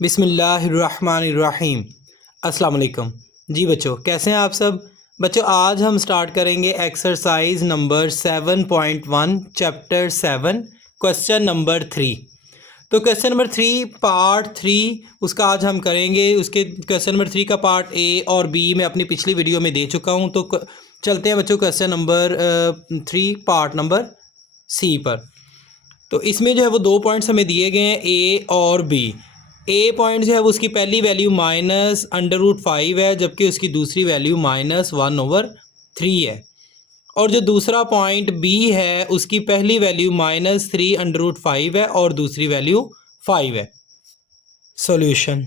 बिस्मिल्लाहिर्रहमानिर्रहीम। अस्सलाम वालेकुम। जी बच्चों, कैसे हैं आप सब? बच्चों, आज हम स्टार्ट करेंगे exercise number 7.1 chapter 7 question number 3। तो क्वेश्चन नंबर 3 पार्ट 3 उसका आज हम करेंगे। उसके क्वेश्चन नंबर 3 का पार्ट ए और बी मैं अपनी पिछली वीडियो में दे चुका हूँ। तो चलते हैं बच्चों question number 3 part number C पर। तो इसमें जो है वो 2 पॉइंट्स हमें दिए गए हैं, ए और बी। ए पॉइंट जो है वो उसकी पहली वैल्यू -√5 है, जबकि उसकी दूसरी वैल्यू -1/3 है। और जो दूसरा पॉइंट बी है उसकी पहली वैल्यू -3√5 है और दूसरी वैल्यू 5 है। सॉल्यूशन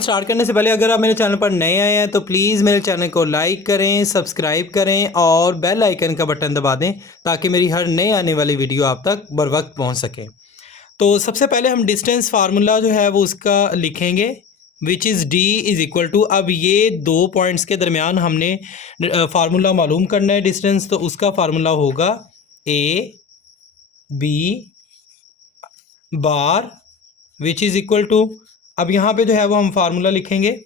स्टार्ट करने से पहले अगर आप मेरे चैनल पर नए आए हैं तो प्लीज़ मेरे चैनल को लाइक करें, सब्सक्राइब करें और बेल आइकन का बटन दबा दें ताकि मेरी हर नए आने वाली वीडियो आप तक बर वक्त पहुँच सके। तो सबसे पहले हम डिस्टेंस फार्मूला जो है वो उसका लिखेंगे, which is d is equal to. अब ये 2 पॉइंट्स के दरमियान हमने फार्मूला मालूम करना है डिस्टेंस, तो उसका फार्मूला होगा a b bar which is equal to. अब यहाँ पे जो है वो हम फार्मूला लिखेंगे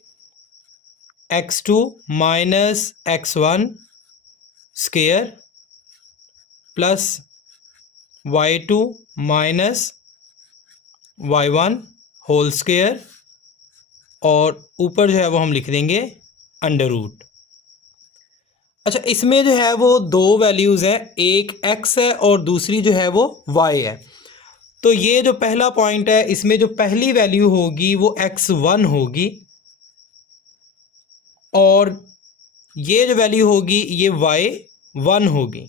x2 minus x1 square plus y2 minus y1 whole square, और ऊपर जो है वो हम लिख देंगे अंडर रूट। अच्छा, इसमें जो है वो 2 वैल्यूज़ हैं, एक x है और दूसरी जो है वो y है। तो ये जो पहला पॉइंट है इसमें जो पहली वैल्यू होगी वो x1 होगी और ये जो वैल्यू होगी ये y1 होगी।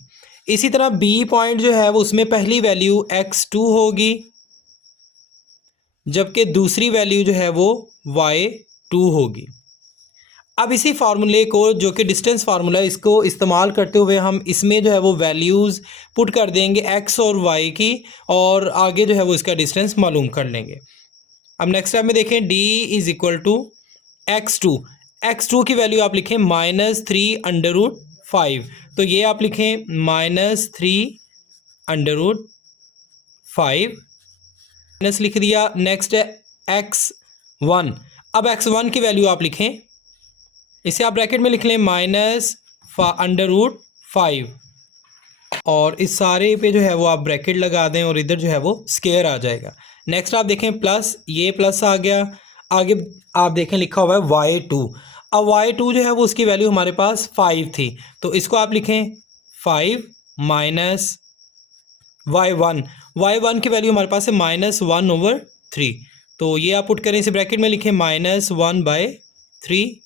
इसी तरह बी पॉइंट जो है वो उसमें पहली वैल्यू x2 होगी जबकि दूसरी वैल्यू जो है वो y2 होगी। अब इसी फार्मूले को, जो कि डिस्टेंस फार्मूला है, इसको इस्तेमाल करते हुए हम इसमें जो है वो वैल्यूज़ पुट कर देंगे x और y की, और आगे जो है वो इसका डिस्टेंस मालूम कर लेंगे। अब नेक्स्ट स्टेप में देखें, d is equal to x2 की वैल्यू आप लिखें -3√5। तो ये आप लिखें -3√5 माइनस लिख दिया। नेक्स्ट है x1। अब x1 की वैल्यू आप लिखें, इसे आप ब्रैकेट में लिख लें -√5, और इस सारे पे जो है वो आप ब्रैकेट लगा दें और इधर जो है वो स्क्वायर आ जाएगा। नेक्स्ट आप देखें प्लस, ये प्लस आ गया। आगे आप देखें लिखा हुआ है y2। अब y2 जो है वो उसकी वैल्यू हमारे पास 5 थी, तो इसको आप लिखें 5 माइनस y1 की वैल्यू हमारे पास है -1/3। तो ये आप पुट करें, इसे ब्रैकेट में लिखें -1/3।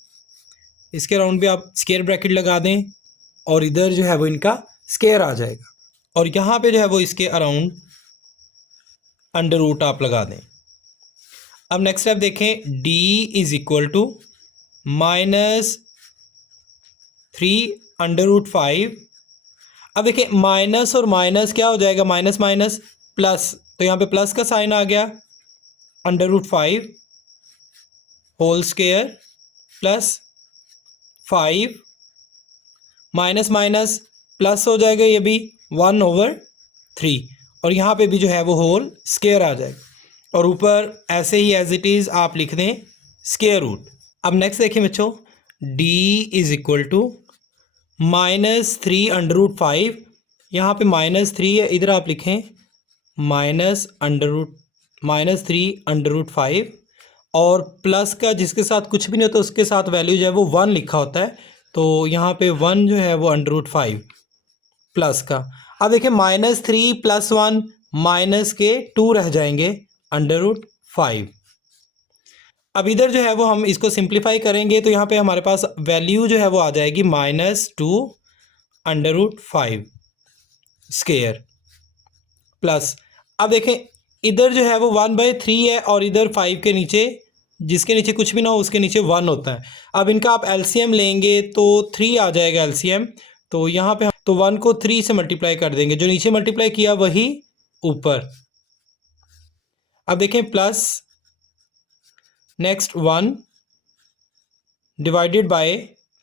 इसके राउंड पे आप स्क्वायर ब्रैकेट लगा दें और इधर जो है वो इनका स्क्वायर आ जाएगा, और यहाँ पे जो है वो इसके अराउंड अंडर रूट आप लगा दें। अब नेक्स्ट स्टेप देखें, d इज़ इक्वल टू -3√5। अब देखिए माइनस और माइनस क्या हो जाएगा, माइनस माइनस प्लस, तो यहाँ पे प्लस का साइन आ गया, √5 whole square plus 5 minus minus plus हो जाएगा, ये भी 1/3, और यहाँ पे भी जो है वो होल स्क्वायर आ जाएगा, और ऊपर ऐसे ही एज इट इज़ आप लिख दें स्क्वायर रूट। अब नेक्स्ट देखिए बच्चों, d इज़ इक्वल टू -3√5। यहाँ पे -3 है, इधर आप लिखें -3√5, और प्लस का जिसके साथ कुछ भी नहीं होता उसके साथ वैल्यू जो है वो 1 लिखा होता है, तो यहाँ पे 1 जो है वो √5 प्लस का। अब देखिए -3 + 1 माइनस के 2 रह जाएंगे √5। अब इधर जो है वो हम इसको सिंप्लीफाई करेंगे, तो यहाँ पे हमारे पास वैल्यू जो है वो आ जाएगी -2√5 स्क्वायर प्लस। अब देखें इधर जो है वो 1/3 है और इधर 5 के नीचे, जिसके नीचे कुछ भी ना हो उसके नीचे 1 होता है। अब इनका आप एलसीएम लेंगे तो 3 आ जाएगा एलसीएम, तो यहाँ पे तो 1 को 3 से मल्टीप्लाई कर देंगे, जो नीचे मल्टीप्लाई किया वही ऊपर। अब देखें प्लस नेक्स्ट 1 डिवाइडेड बाय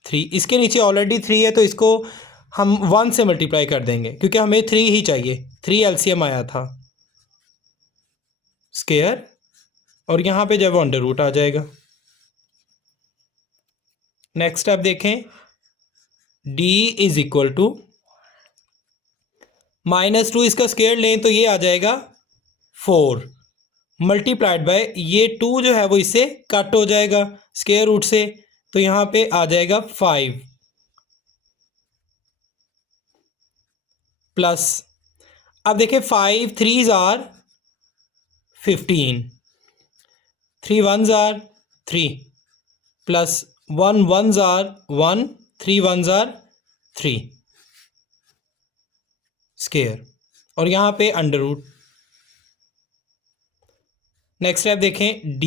3, इसके नीचे ऑलरेडी 3 है तो इसको हम 1 से मल्टीप्लाई कर देंगे क्योंकि हमें 3 ही चाहिए, 3 एलसीएम आया था। स्क्वायर, और यहाँ पे जब अंडर रूट आ जाएगा। नेक्स्ट आप देखें, d इज इक्वल टू -2, इसका स्क्वायर लें तो ये आ जाएगा 4 मल्टीप्लाइड बाय ये 2 जो है वो इससे कट हो जाएगा स्क्वायर रूट से, तो यहाँ पे आ जाएगा 5 प्लस, अब देखिए 5 3s are 15, 3 1s are 3 plus 1 1s are 1, 3 1s are 3 square, और यहाँ पे अंडर रूट। नेक्स्ट स्टेप देखें, d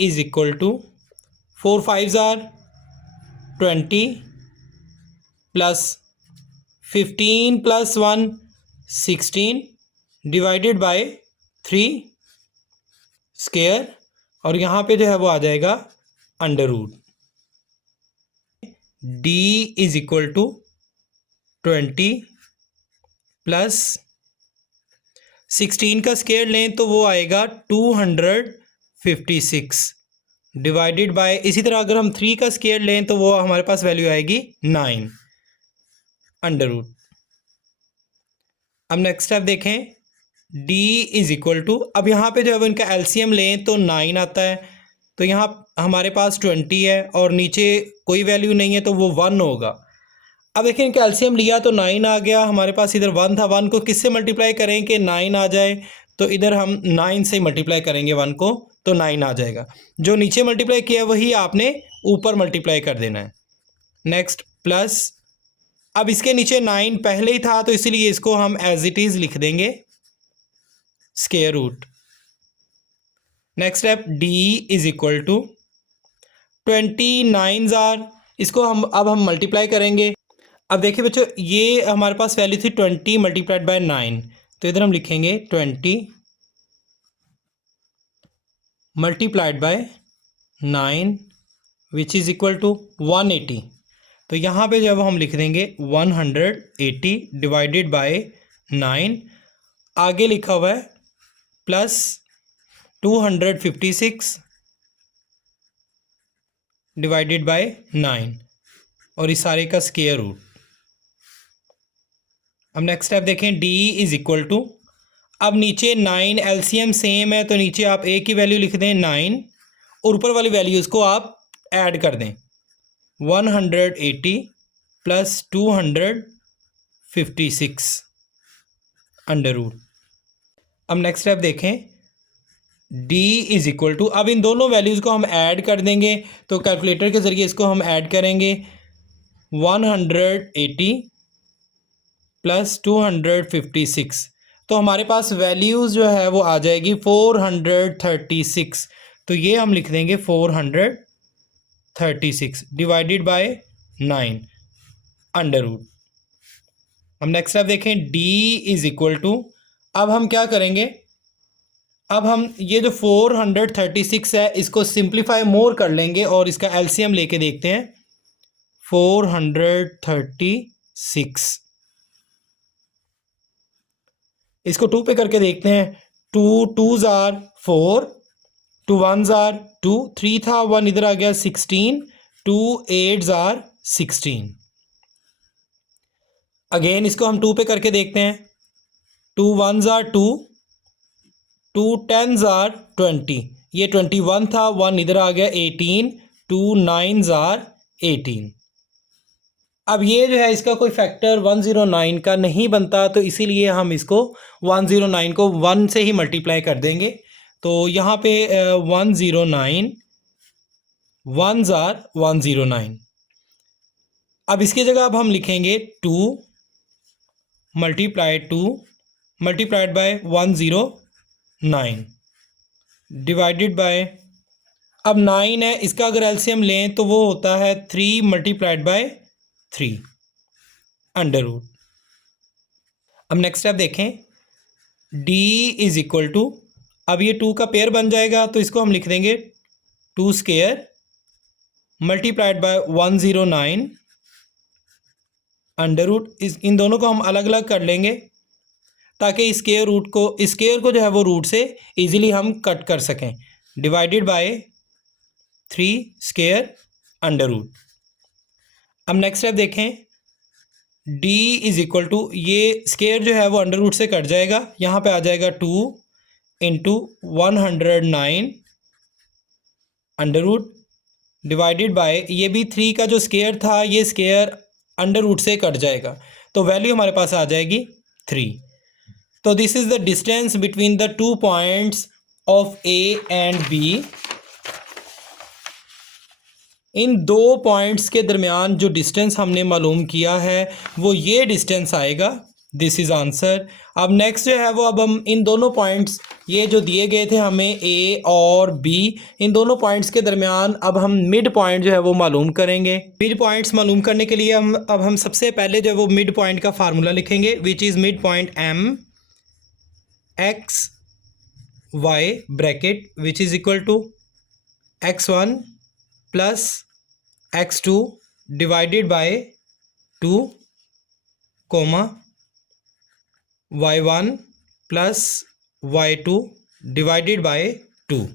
is equal to 4 5s are 20 plus 15 plus 1 16 divided by 3 square, और यहाँ पे जो है वो आ जाएगा under root. d is equal to 20 plus 16 का स्क्वायर लें तो वो आएगा 256 डिवाइडेड बाय, इसी तरह अगर हम 3 का स्क्वायर लें तो वो हमारे पास वैल्यू आएगी 9 अंडर रूट। अब नेक्स्ट स्टेप देखें, d इज इक्वल टू, अब यहाँ पे जो है इनका एलसीएम लें तो 9 आता है, तो यहाँ हमारे पास 20 है और नीचे कोई वैल्यू नहीं है तो वो 1 होगा। अब देखिए इनका एलसीएम लिया तो 9 आ गया, हमारे पास इधर 1 था, 1 को किससे मल्टीप्लाई करें कि 9 आ जाए, तो इधर हम 9 से मल्टीप्लाई करेंगे 1 को तो 9 आ जाएगा। जो नीचे मल्टीप्लाई किया वही आपने ऊपर मल्टीप्लाई कर देना है। नेक्स्ट प्लस, अब इसके नीचे 9 पहले ही था तो इसीलिए इसको हम एज इट इज लिख देंगे square root. Next step, d is equal to 29 are, इसको अब हम मल्टीप्लाई करेंगे। अब देखिए बच्चों, ये हमारे पास वैल्यू थी 20 मल्टीप्लाइड बाय 9, तो इधर हम लिखेंगे 20 multiplied by 9 which is equal to 180, तो यहाँ पे जब हम लिख देंगे 180 डिवाइडेड बाय 9, आगे लिखा हुआ है प्लस 256 डिवाइडेड बाय 9, और इस सारे का स्क्वायर रूट। अब नेक्स्ट स्टेप देखें, d इज इक्वल टू, अब नीचे 9 एलसीएम सेम है तो नीचे आप a की वैल्यू लिख दें 9 और ऊपर वाली वैल्यूज को आप ऐड कर दें 180 प्लस 256 अंडर रूट। अब नेक्स्ट स्टेप देखें, d इज इक्वल टू, अब इन दोनों वैल्यूज़ को हम ऐड कर देंगे, तो कैलकुलेटर के ज़रिए इसको हम ऐड करेंगे 180 प्लस 256, तो हमारे पास वैल्यूज़ जो है वो आ जाएगी 436, तो ये हम लिख देंगे 436 डिवाइडेड बाय 9 अंडर रूट। हम नेक्स्ट स्टेप देखें, d इज इक्वल टू, अब हम क्या करेंगे, अब हम ये जो 436 है इसको सिंप्लीफाई मोर कर लेंगे और इसका एलसीएम लेके देखते हैं। 436 इसको 2 पे करके देखते हैं, 2 2s आर 4, 2 1s आर 2, 3 था 1 इधर आ गया 16, 2 8s आर 16। अगेन इसको हम 2 पे करके देखते हैं, 2 1s आर 2, 2 10s आर 20, ये 21 था 1 इधर आ गया 18, 2 9s आर 18। अब ये जो है इसका कोई फैक्टर 109 का नहीं बनता, तो इसीलिए हम इसको 109 को 1 से ही मल्टीप्लाई कर देंगे, तो यहाँ पे 109 1s आर 109। अब इसकी जगह अब हम लिखेंगे 2 मल्टीप्लाइड बाय 109 डिवाइडेड बाय, अब 9 है, इसका अगर एलसीएम लें तो वो होता है 3 मल्टीप्लाइड बाय 3 अंडर रूट। अब नेक्स्ट स्टेप देखें, d इज इक्वल टू, अब ये 2 का पेयर बन जाएगा तो इसको हम लिख देंगे 2 square multiplied by 109 under root, इन दोनों को हम अलग अलग कर लेंगे, ताकि स्केयर को जो है वो रूट से इजीली हम कट कर सकें। Divided by 3 square under root. अब नेक्स्ट स्टेप देखें, d इज इक्वल टू, ये स्केयर जो है वो अंडर रूट से कट जाएगा, यहाँ पे आ जाएगा 2 into 109 under root divided by, ये भी 3 का जो स्केयर था ये स्केयर अंडर रूट से कट जाएगा, तो वैल्यू हमारे पास आ जाएगी 3। तो this is the distance between the 2 points of A and B। इन 2 पॉइंट्स के दरमियान जो डिस्टेंस हमने मालूम किया है वो ये डिस्टेंस आएगा। This is answer. अब नेक्स्ट जो है वो, अब हम इन दोनों पॉइंट्स, ये जो दिए गए थे हमें A और B, इन दोनों पॉइंट्स के दरमियान अब हम मिड पॉइंट जो है वो मालूम करेंगे। मिड पॉइंट्स मालूम करने के लिए हम सबसे पहले जो है वो मिड पॉइंट का फार्मूला लिखेंगे, which is mid point M x y bracket which is equal to x1 plus x2 divided by 2 comma y1 plus y2 divided by 2,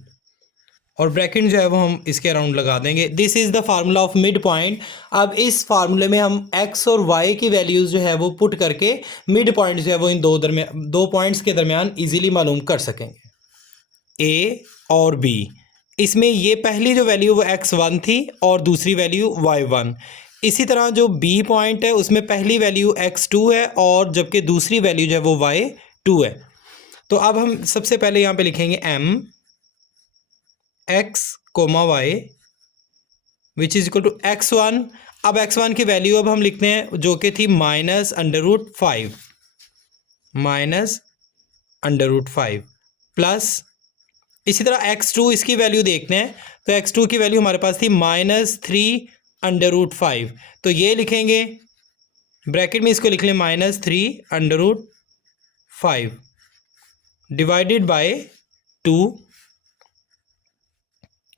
और ब्रैकेट जो है वो हम इसके अराउंड लगा देंगे। This is the formula of mid point. अब इस फार्मूले में हम x और y की वैल्यूज़ जो है वो पुट करके मिड पॉइंट जो है वो इन दो पॉइंट्स के दरमियान इजीली मालूम कर सकेंगे। A और B, इसमें ये पहली जो वैल्यू वो x1 थी और दूसरी वैल्यू y1। इसी तरह जो B पॉइंट है उसमें पहली वैल्यू x2 है और जबकि दूसरी वैल्यू जो है वो y2 है। तो अब हम सबसे पहले यहाँ पे लिखेंगे M x comma y which is equal to x1। अब x1 की वैल्यू अब हम लिखते हैं जो कि थी -√5 -√5 प्लस, इसी तरह x2 इसकी वैल्यू देखते हैं, तो x2 की वैल्यू हमारे पास थी -3√5, तो ये लिखेंगे ब्रैकेट में, इसको लिख लें -3√5 डिवाइडेड बाय 2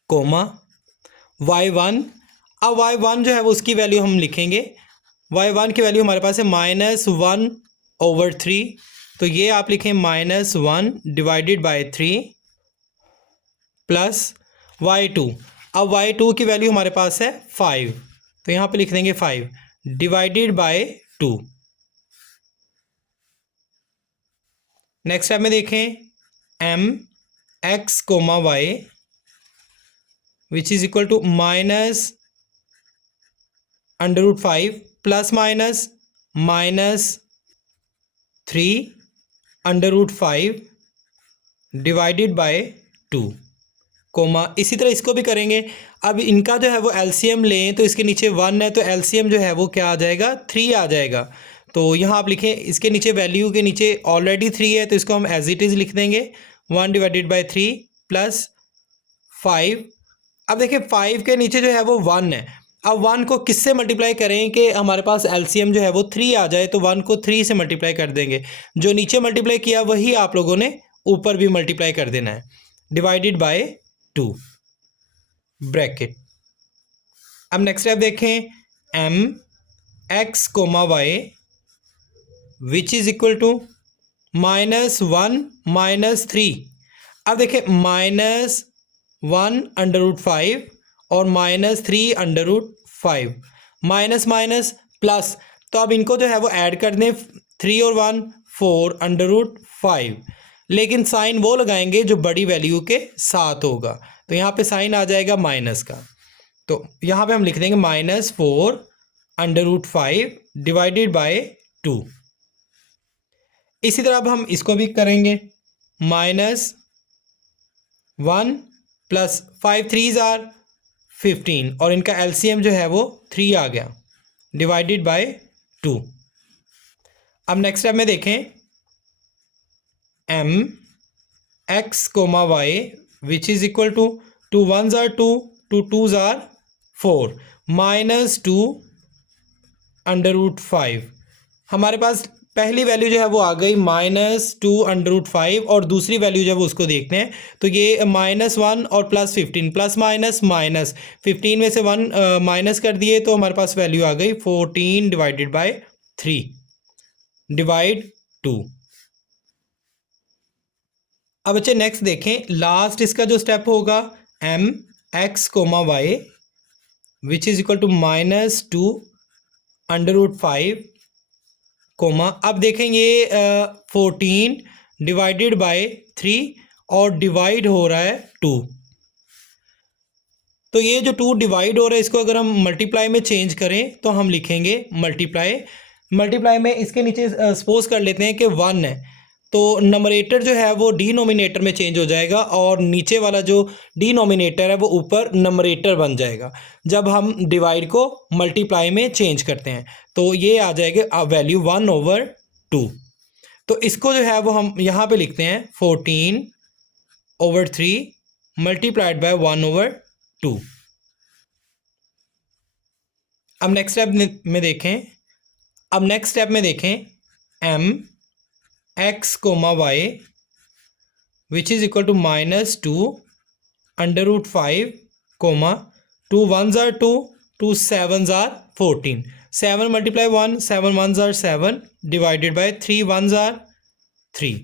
कोमा y1। अब y1 जो है वो उसकी वैल्यू हम लिखेंगे, y1 की वैल्यू हमारे पास है -1/3, तो ये आप लिखें -1 डिवाइडेड बाय 3 प्लस y2। अब y2 की वैल्यू हमारे पास है 5, तो यहाँ पे लिख देंगे 5 डिवाइडेड बाय 2। नेक्स्ट स्टेप में देखें, m x comma y which is equal to -√5 plus -3√5 divided by 2 comma, इसी तरह इसको भी करेंगे। अब इनका जो है वो एलसीएम लें तो इसके नीचे 1 है, तो एलसीएम जो है वो क्या आ जाएगा, 3 आ जाएगा। तो यहाँ आप लिखें, इसके नीचे वैल्यू के नीचे ऑलरेडी 3 है तो इसको हम एज इट इज़ लिख देंगे 1 डिवाइडेड बाय 3 प्लस 5। अब देखिए 5 के नीचे जो है वो 1 है, अब 1 को किससे मल्टीप्लाई करें कि हमारे पास एलसीएम जो है वो 3 आ जाए, तो 1 को 3 से मल्टीप्लाई कर देंगे, जो नीचे मल्टीप्लाई किया वही आप लोगों ने ऊपर भी मल्टीप्लाई कर देना है, डिवाइडेड बाय 2 ब्रैकेट। अब नेक्स्ट स्टेप देखें, m x comma y which is equal to -1 -3। अब देखें -1/5 और -3/5, माइनस माइनस प्लस, तो अब इनको जो है वो ऐड कर दें, 3 और 1 4/5, लेकिन साइन वो लगाएंगे जो बड़ी वैल्यू के साथ होगा, तो यहाँ पे साइन आ जाएगा माइनस का, तो यहाँ पे हम लिख देंगे -4/5 डिवाइडेड बाय 2। इसी तरह अब हम इसको भी करेंगे, -1 प्लस 5 3s आर 15 और इनका एलसीएम जो है वो 3 आ गया, डिवाइडेड बाय 2। अब नेक्स्ट स्टेप में देखें, m x comma y which is equal to 2 1s are 2 2 2s are 4 -2/5। हमारे पास पहली वैल्यू जो है वो आ गई -2/5 और दूसरी वैल्यू जो है वो उसको देखते हैं, तो ये -1 और +15 प्लस माइनस माइनस 15 में से 1 माइनस कर दिए, तो हमारे पास वैल्यू आ गई 14 डिवाइडेड बाय 3 डिवाइड 2। अब बच्चे नेक्स्ट देखें, लास्ट इसका जो स्टेप होगा m x comma y which is equal to -2 √5 comma, अब देखें ये 14 डिवाइडेड बाय 3 और डिवाइड हो रहा है 2। तो ये जो 2 डिवाइड हो रहा है इसको अगर हम मल्टीप्लाई में चेंज करें तो हम लिखेंगे मल्टीप्लाई में इसके नीचे सपोज कर लेते हैं कि 1 है, तो नंबरेटर जो है वो डिनोमिनेटर में चेंज हो जाएगा और नीचे वाला जो डिनोमिनेटर है वो ऊपर नंबरेटर बन जाएगा जब हम डिवाइड को मल्टीप्लाई में चेंज करते हैं। तो ये आ जाएगा वैल्यू 1/2। तो इसको जो है वो हम यहाँ पे लिखते हैं 14/3 मल्टीप्लाइड बाय 1/2। अब नेक्स्ट स्टेप में देखें m x comma y which is equal to -2 √5 comma 2 1s are 2 2 7s are 14 7 × 1 7 1s are 7 divided by 3 1s are 3।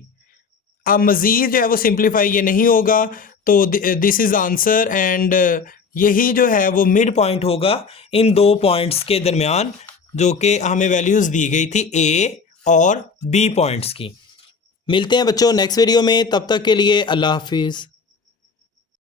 अब मज़ीद जो है वो सिंप्लीफाई ये नहीं होगा, तो दिस इज़ आंसर एंड यही जो है वो मिड पॉइंट होगा इन दो पॉइंट्स के दरमियान जो कि हमें वैल्यूज़ दी गई थी ए और बी पॉइंट्स की। मिलते हैं बच्चों नेक्स्ट वीडियो में, तब तक के लिए अल्लाह हाफिज़।